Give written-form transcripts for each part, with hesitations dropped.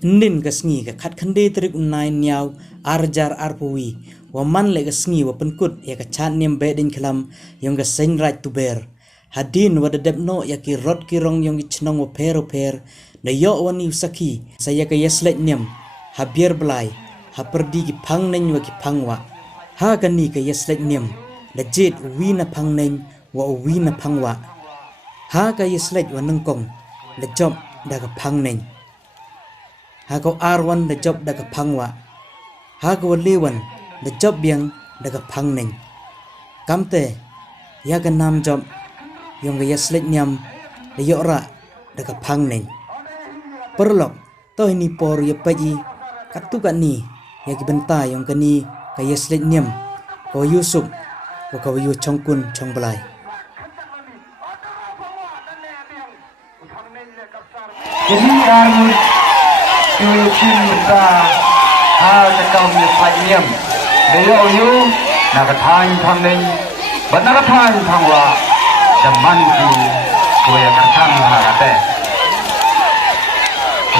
Ndin ka sngi ka khat khande trik unai nyau arjar arpuwi wa man le ka sngi wa penkut ya ka chan nim bedin khalam yong ka sing right to bear hadin wa dadep no ya ki rot ki rong yong ki chnong wa per na yo wa ni saki saya ka yeslet nim ha bier blai ha perdi ki phang nen wa ki phangwa ha ka ni ka yeslet nim la jet wi na phang nen wa wi na phangwa ha ka yeslet wa nangkong la job da ka phang nen ha ko arwan da job da ka phangwa ha ko lewan da job biang da ka phang nen kamte ya ka nam job yong ga yeslet nyam da yora da ka phang nen perlok to ni por ya paji katu ka ni ya ki benta yong ka ni ka yeslet nyam ko yusuf wa ka yu chongkun chongblai jadi arun cuci kita hal sekam nyepanyam dia oyu nak thain thanin ban nak thain thangwa jaman ki koya katang harate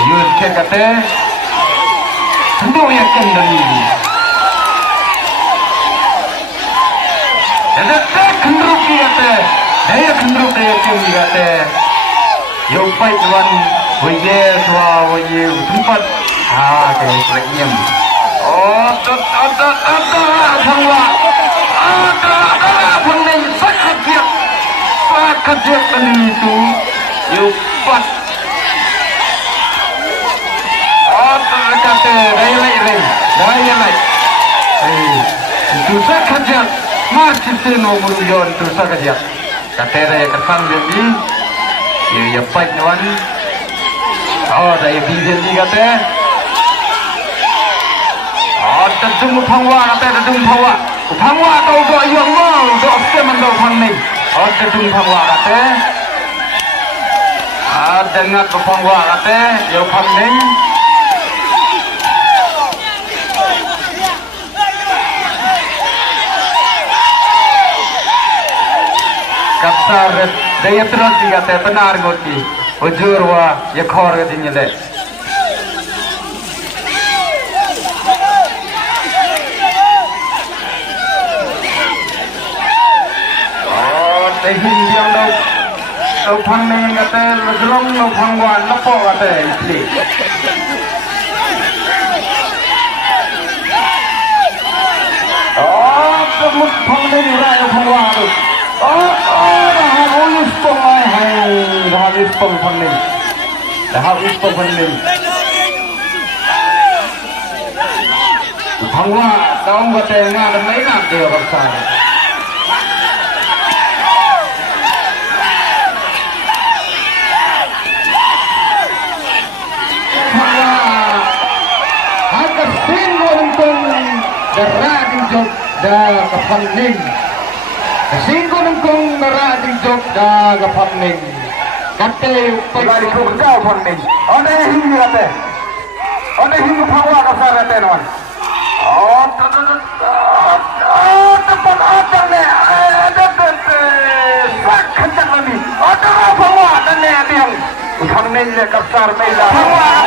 yus ke kate ndo ya kendani ada tak kendruk ki ate daya kendruk daya ki ate yo pai tuan wije swa wije tempat ha ke lenyem tot thangwa phangnen sakajek ani tu yo pat kate dai lai tu sakajek masih seno mulyon tu sakajek kate dai kasang jadi ya pai tuan dai bijen di kate tadung phangwa kate tadung phangwa tau do yong mo do se man do phangnen tadung phangwa kate dengat phangwa kate yo phangnen kapsar daya terus di kate benar ngoti ujur wa ya khor ke dinyele tehin yang do phang ne kate logrong no phangwan lapo kate isli semut phang ne ra phangwa do habis pong hai habis pong phang ne habis pong phang ne phangwa daung kate nga da mai na de baksa Darading jog da kapangning singko nungkong darading jog da kapangning kate pagari ko da kapangning ode hingi ate ode hingi phangwa kasar ate non tepat atang ne sak khancang ni phangwa ate ne diang kapangning le kasar mela phangwa